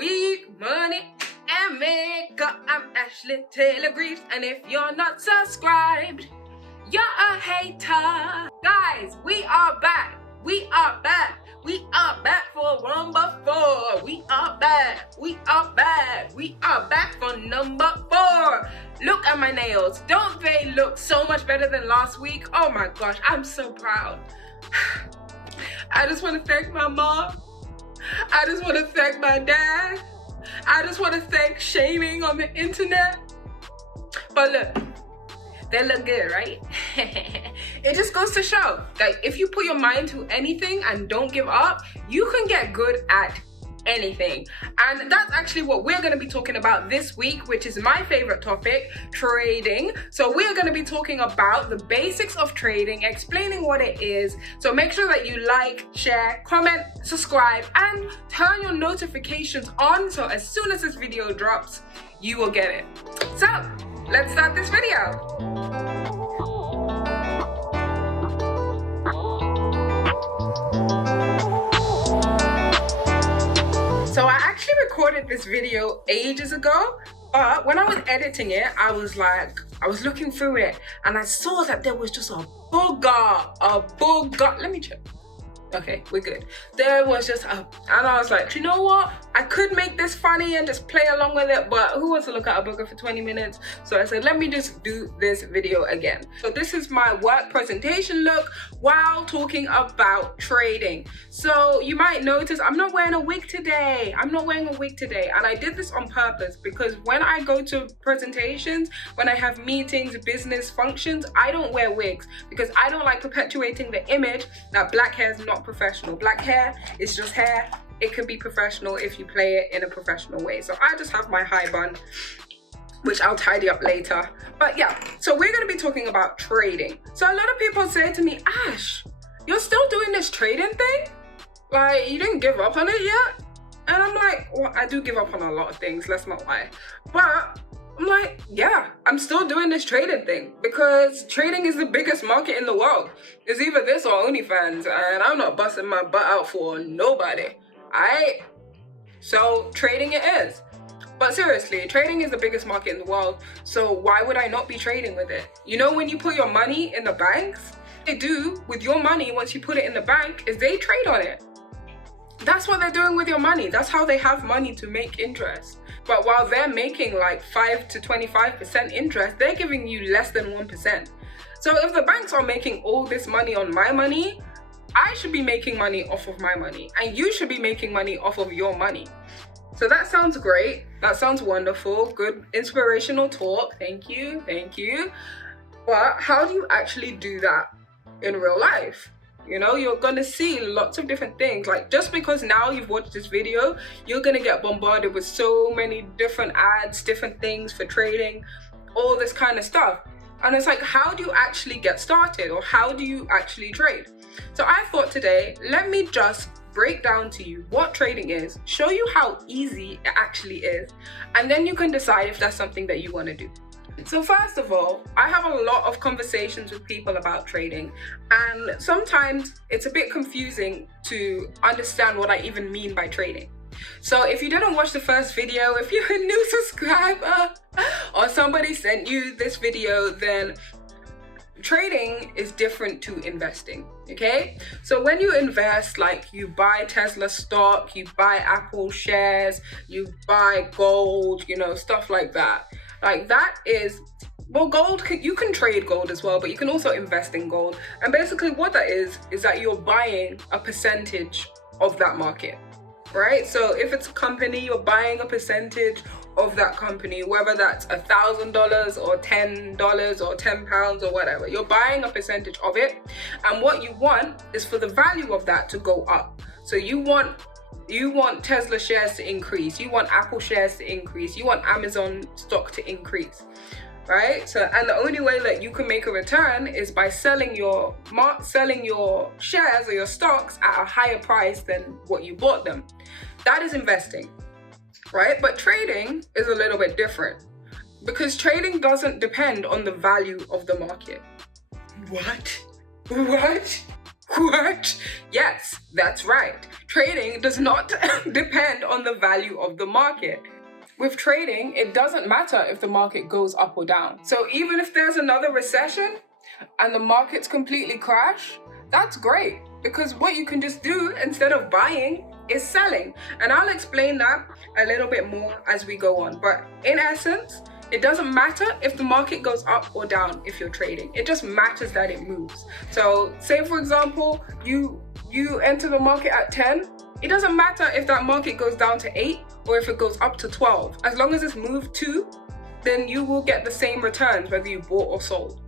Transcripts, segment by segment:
week, money and makeup. I'm Ashley Taylor Greaves, and if you're not subscribed, you're a hater. Guys, we are back. We are back. We are back for number 4. We are back. We are back. We are back for number 4. Look at my nails. Don't they look so much better than last week? Oh my gosh, I'm so proud. I just want to thank my mom. I just want to thank my dad. I just want to thank shaming on the internet. But look, they look good, right? It just goes to show that if you put your mind to anything and don't give up, you can get good at anything. And that's actually what we're going to be talking about this week, which is my favorite topic, trading. So we're going to be talking about the basics of trading, explaining what it is. So make sure that you like, share, comment, subscribe, and turn your notifications on, so as soon as this video drops, you will get it. So let's start this video. So I actually recorded this video ages ago, but when I was editing it, I was looking through it and I saw that there was just a booger. Let me check. Okay, we're good. There was just and I was like, you know what? I could make this funny and just play along with it, but who wants to look at a booger for 20 minutes? So I said, let me just do this video again. So this is my work presentation look while talking about trading. So you might notice I'm not wearing a wig today. I'm not wearing a wig today. And I did this on purpose because when I go to presentations, when I have meetings, business functions, I don't wear wigs because I don't like perpetuating the image that black hair is not professional. Black hair is just hair. It can be professional if you play it in a professional way. So I just have my high bun, which I'll tidy up later. But yeah, so we're going to be talking about trading. So a lot of people say to me, Ash, you're still doing this trading thing? Like, you didn't give up on it yet? And I'm like, well, I do give up on a lot of things, let's not lie. But I'm like, yeah, I'm still doing this trading thing because trading is the biggest market in the world. It's either this or OnlyFans, and I'm not busting my butt out for nobody. So trading it is. But seriously, trading is the biggest market in the world, so why would I not be trading with it? You know, when you put your money in the banks, they do with your money once you put it in the bank is they trade on it. That's what they're doing with your money. That's how they have money to make interest. But while they're making like 5 to 25% interest, they're giving you less than 1%. So if the banks are making all this money on my money, I should be making money off of my money, and you should be making money off of your money. So that sounds great. That sounds wonderful. Good inspirational talk. Thank you. Thank you. But how do you actually do that in real life? You know, you're gonna see lots of different things. Like, just because now you've watched this video, you're gonna get bombarded with so many different ads, different things for trading, all this kind of stuff. And it's like, how do you actually get started, or how do you actually trade? So I thought today, let me just break down to you what trading is, show you how easy it actually is, and then you can decide if that's something that you want to do. So first of all, I have a lot of conversations with people about trading, and sometimes it's a bit confusing to understand what I even mean by trading. So if you didn't watch the first video, if you're a new subscriber or somebody sent you this video, then trading is different to investing, okay? So when you invest, like you buy Tesla stock, you buy Apple shares, you buy gold, you know, stuff like that. Like that is, well, gold, you can trade gold as well, but you can also invest in gold. And basically what that is that you're buying a percentage of that market, right? So if it's a company, you're buying a percentage of that company, whether that's $1,000 or $10 or £10 or whatever. You're buying a percentage of it. And what you want is for the value of that to go up. So you want Tesla shares to increase, you want Apple shares to increase, you want Amazon stock to increase, right? So, and the only way that you can make a return is by selling your shares or your stocks at a higher price than what you bought them. That is investing, right? But trading is a little bit different because trading doesn't depend on the value of the market. What? What? Yes, that's right. Trading does not depend on the value of the market. With trading, it doesn't matter if the market goes up or down. So even if there's another recession and the markets completely crash, that's great, because what you can just do instead of buying is selling. And I'll explain that a little bit more as we go on. But in essence, it doesn't matter if the market goes up or down if you're trading. It just matters that it moves. So say for example, you enter the market at 10. It doesn't matter if that market goes down to 8 or if it goes up to 12. As long as it's moved 2, then you will get the same returns whether you bought or sold.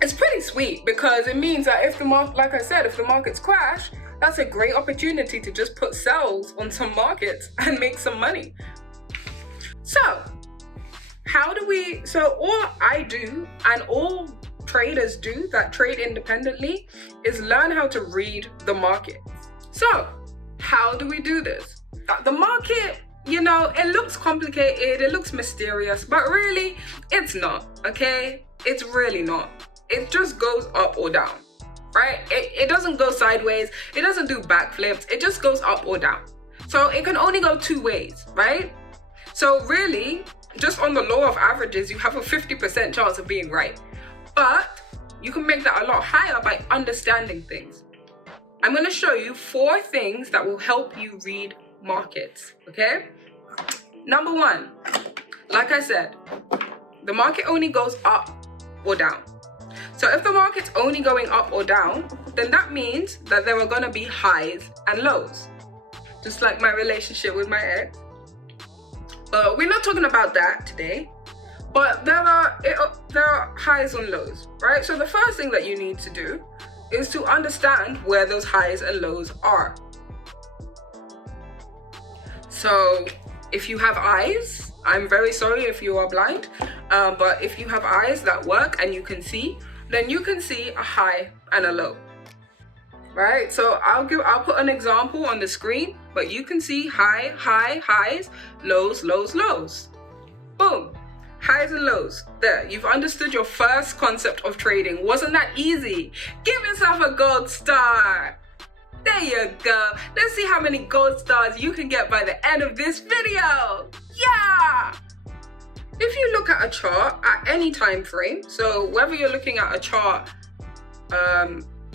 It's pretty sweet because it means that if the market, like I said, if the markets crash, that's a great opportunity to just put sells on some markets and make some money. So all I do and all traders do that trade independently is learn how to read the market. So how do we do this? The market, it looks complicated, it looks mysterious, but really it's not, okay? It's really not. It just goes up or down, right? It doesn't go sideways, it doesn't do backflips, it just goes up or down. So it can only go 2 ways, right? So really, just on the law of averages, you have a 50% chance of being right. But you can make that a lot higher by understanding things. I'm going to show you 4 things that will help you read markets, okay? Number 1, like I said, the market only goes up or down. So if the market's only going up or down, then that means that there are going to be highs and lows. Just like my relationship with my ex. We're not talking about that today, but there are highs and lows, right? So the first thing that you need to do is to understand where those highs and lows are. So if you have eyes, I'm very sorry if you are blind, but if you have eyes that work and you can see, then you can see a high and a low, right? So I'll put an example on the screen, but you can see highs, lows, lows. Boom, highs and lows. There, you've understood your first concept of trading. Wasn't that easy? Give yourself a gold star. There you go. Let's see how many gold stars you can get by the end of this video. Yeah! If you look at a chart at any time frame, so whether you're looking at a chart,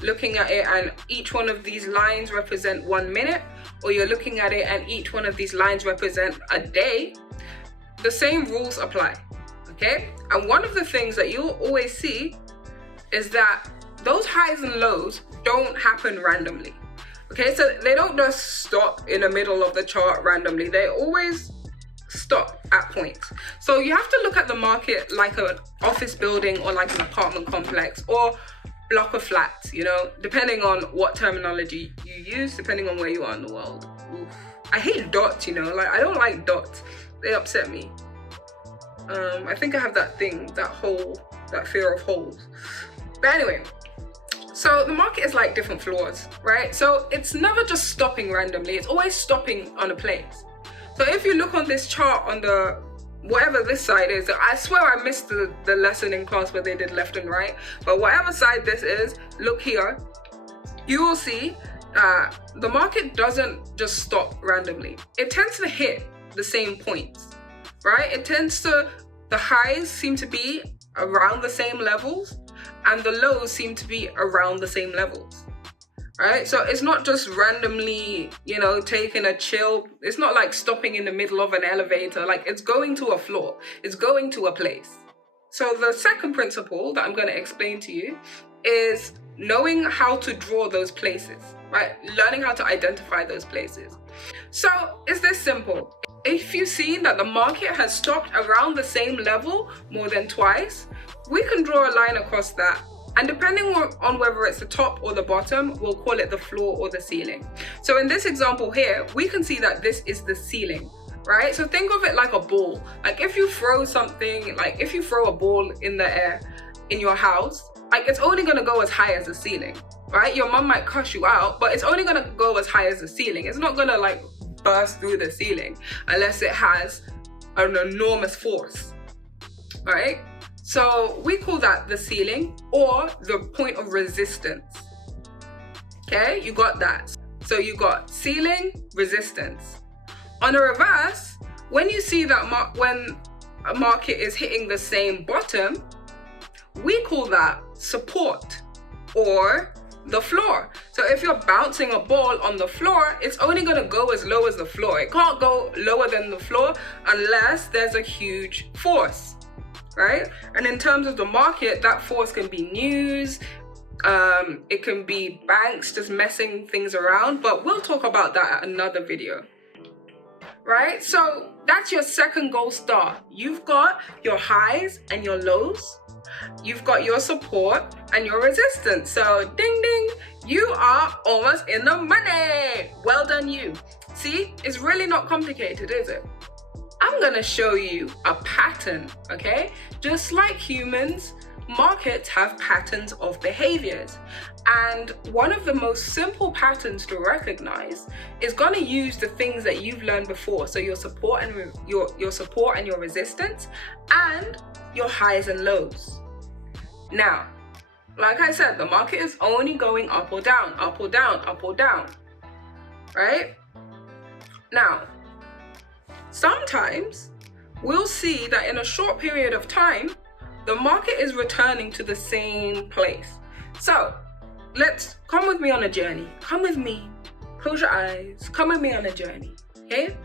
looking at it and each one of these lines represent 1 minute, or you're looking at it and each one of these lines represent a day, the same rules apply, okay? And one of the things that you'll always see is that those highs and lows don't happen randomly, okay? So they don't just stop in the middle of the chart randomly. They always stop at points. So you have to look at the market like an office building or like an apartment complex or block of flats, depending on what terminology you use, depending on where you are in the world. Oof. I hate dots, I don't like dots. They upset me. I think I have that thing, that fear of holes. But anyway, so the market is like different floors, right? So it's never just stopping randomly, it's always stopping on a place. So if you look on this chart on the, whatever this side is, I swear I missed the lesson in class where they did left and right, but whatever side this is, look here, you will see the market doesn't just stop randomly. It tends to hit the same points, right? The highs seem to be around the same levels and the lows seem to be around the same levels. Right? So it's not just randomly, taking a chill. It's not like stopping in the middle of an elevator. Like, it's going to a floor. It's going to a place. So the second principle that I'm going to explain to you is knowing how to draw those places, right? Learning how to identify those places. So it's this simple. If you've seen that the market has stopped around the same level more than twice, we can draw a line across that. And depending on whether it's the top or the bottom, we'll call it the floor or the ceiling. So in this example here, we can see that this is the ceiling, right? So think of it like a ball. Like if you throw a ball in the air in your house, like it's only gonna go as high as the ceiling, right? Your mom might cuss you out, but it's only gonna go as high as the ceiling. It's not gonna like burst through the ceiling unless it has an enormous force, right? So we call that the ceiling or the point of resistance. Okay, you got that. So you got ceiling, resistance. On a reverse, when you see that when a market is hitting the same bottom, we call that support or the floor. So if you're bouncing a ball on the floor, it's only going to go as low as the floor. It can't go lower than the floor unless there's a huge force, right? And in terms of the market, that force can be news, it can be banks just messing things around, but we'll talk about that at another video, right? So that's your second gold star. You've got your highs and your lows. You've got your support and your resistance. So ding ding, you are almost in the money. Well done you. See, it's really not complicated, is it? I'm gonna show you a pattern, okay? Just like humans, markets have patterns of behaviors. And one of the most simple patterns to recognize is going to use the things that you've learned before. So your support and your support and your resistance and your highs and lows. Now, like I said, the market is only going up or down, up or down, up or down, right? Now, sometimes we'll see that in a short period of time, the market is returning to the same place. So let's come with me on a journey. Come with me. Close your eyes. Come with me on a journey. Okay?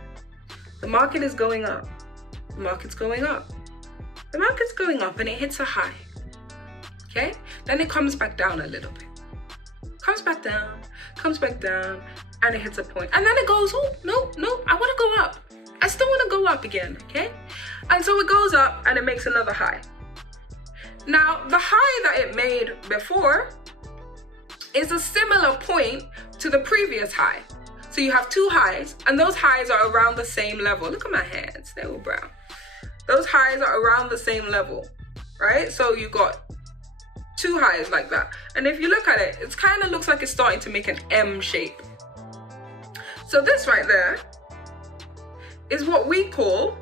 The market is going up. The market's going up. The market's going up and it hits a high. Okay? Then it comes back down a little bit. Comes back down, and it hits a point. And then it goes, oh, no, I want to go up. I still want to go up again. Okay? And so it goes up and it makes another high. Now, the high that it made before is a similar point to the previous high. So you have two highs, and those highs are around the same level. Look at my hands, they're all brown. Those highs are around the same level, right? So you got two highs like that. And if you look at it, it kind of looks like it's starting to make an M shape. So this right there is what we call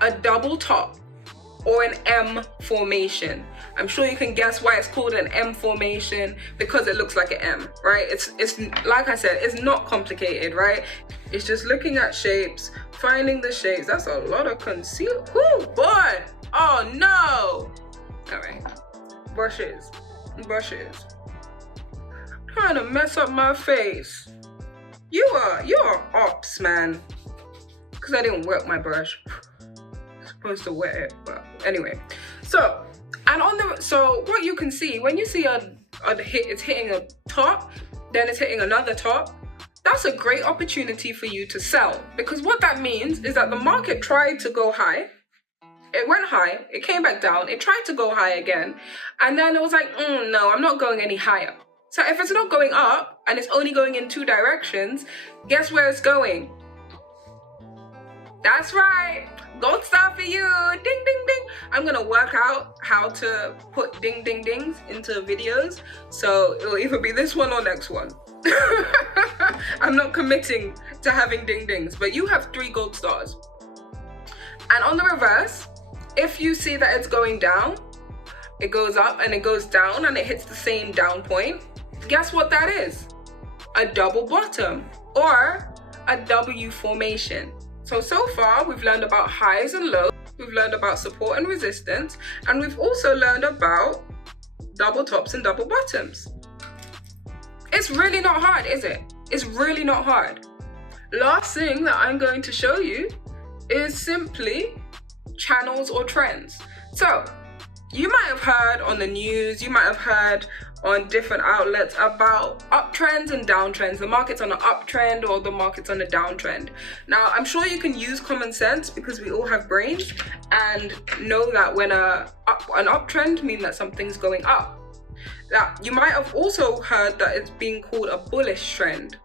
a double top, or an M formation. I'm sure you can guess why it's called an M formation, because it looks like an M, right? It's like I said, it's not complicated, right? It's just looking at shapes, finding the shapes. That's a lot of conceal. Whoo, boy! Oh no! All right, brushes. Trying to mess up my face. You're ops, man. Because I didn't work my brush. Supposed to wet it, but anyway. So what you can see when you see it's hitting a top, then it's hitting another top, that's a great opportunity for you to sell, because what that means is that the market tried to go high, it went high, it came back down, it tried to go high again, and then it was like, no, I'm not going any higher. So if it's not going up and it's only going in two directions, guess where it's going? That's right. Gold star for you. Ding, ding, ding. I'm going to work out how to put ding, ding, dings into videos. So it'll either be this one or next one. I'm not committing to having ding, dings, but you have 3 gold stars. And on the reverse, if you see that it's going down, it goes up and it goes down and it hits the same down point, guess what that is? A double bottom or a W formation. So far, we've learned about highs and lows, we've learned about support and resistance, and we've also learned about double tops and double bottoms. It's really not hard, is it? It's really not hard. Last thing that I'm going to show you is simply channels or trends. So, you might have heard on the news, you might have heard on different outlets about uptrends and downtrends. The market's on an uptrend or the market's on a downtrend. Now, I'm sure you can use common sense because we all have brains and know that when an uptrend means that something's going up. Now, you might have also heard that it's being called a bullish trend.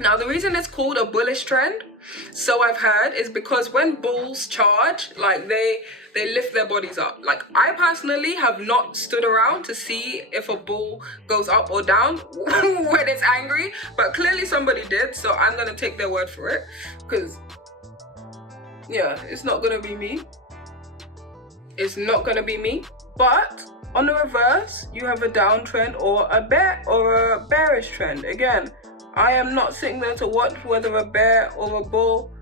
Now, the reason it's called a bullish trend, so I've heard, is because when bulls charge, like they lift their bodies up. Like, I personally have not stood around to see if a bull goes up or down when it's angry, but clearly somebody did, so I'm gonna take their word for it, because yeah, it's not gonna be me. It's not gonna be me, but On the reverse, you have a downtrend or a bearish trend. Again, I am not sitting there to watch whether a bear or a bull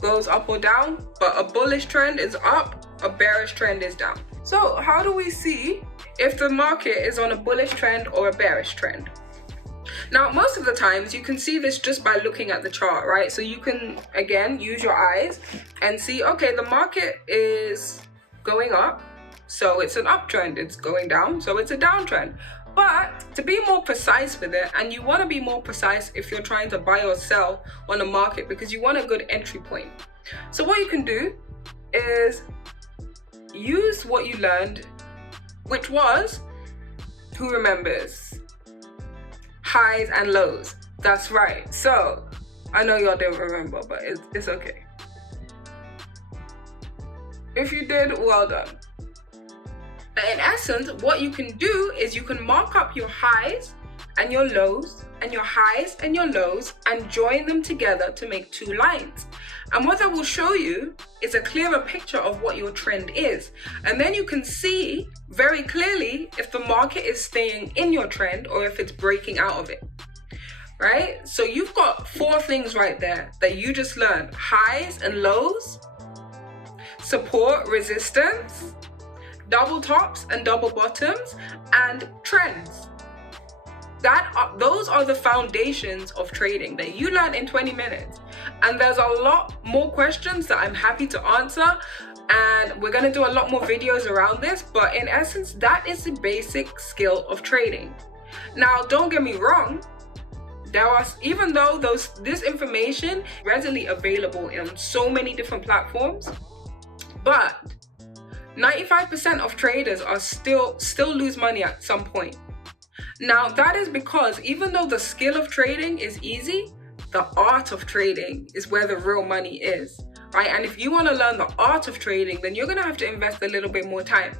goes up or down, but a bullish trend is up, a bearish trend is down. So how do we see if the market is on a bullish trend or a bearish trend? Now, most of the times you can see this just by looking at the chart, right? So you can, again, use your eyes and see, okay, the market is going up, so it's an uptrend. It's going down, so it's a downtrend. But to be more precise with it, and you want to be more precise if you're trying to buy or sell on a market because you want a good entry point. So what you can do is use what you learned, which was, who remembers? Highs and lows. That's right. So I know y'all didn't remember, but it's okay. If you did, well done. In essence, what you can do is you can mark up your highs and your lows and your highs and your lows and join them together to make two lines. And what that will show you is a clearer picture of what your trend is. And then you can see very clearly if the market is staying in your trend or if it's breaking out of it, right? So you've got 4 things right there that you just learned: highs and lows, support, resistance, double tops and double bottoms, and trends. Those are the foundations of trading that you learn in 20 minutes. And there's a lot more questions that I'm happy to answer, and we're going to do a lot more videos around this, but in essence, that is the basic skill of trading. Now, don't get me wrong, even though this information is readily available in so many different platforms, but 95% of traders are still lose money at some point. Now, that is because even though the skill of trading is easy, the art of trading is where the real money is, right? And if you want to learn the art of trading, then you're going to have to invest a little bit more time.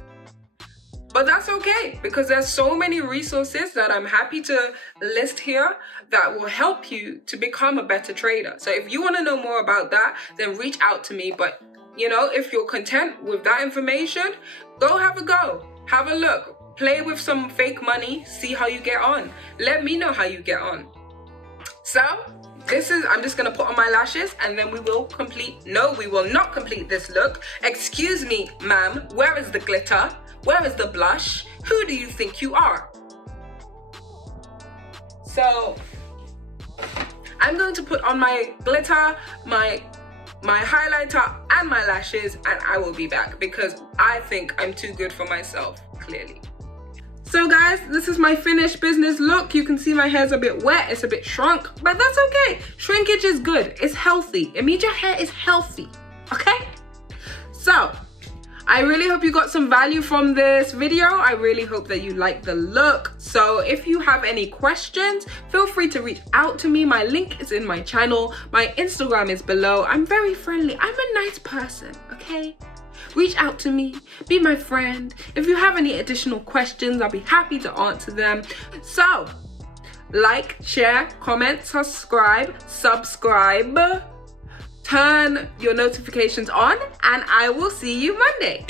But that's okay, because there's so many resources that I'm happy to list here that will help you to become a better trader. So if you want to know more about that, then reach out to me. But you know, if you're content with that information, go have a look, play with some fake money, see how you get on. Let me know how you get on. So I'm just gonna put on my lashes and then we will not complete this look. Excuse me, ma'am, where is the glitter? Where is the blush? Who do you think you are? So I'm going to put on my glitter, my highlighter and my lashes, and I will be back because I think I'm too good for myself, clearly. So guys, this is my finished business look. You can see my hair's a bit wet, it's a bit shrunk, but that's okay. Shrinkage is good, it's healthy. It means your hair is healthy, okay? So, I really hope you got some value from this video. I really hope that you like the look. So if you have any questions, feel free to reach out to me. My link is in my channel. My Instagram is below. I'm very friendly. I'm a nice person, okay? Reach out to me, be my friend. If you have any additional questions, I'll be happy to answer them. So, like, share, comment, subscribe, turn your notifications on, and I will see you Monday.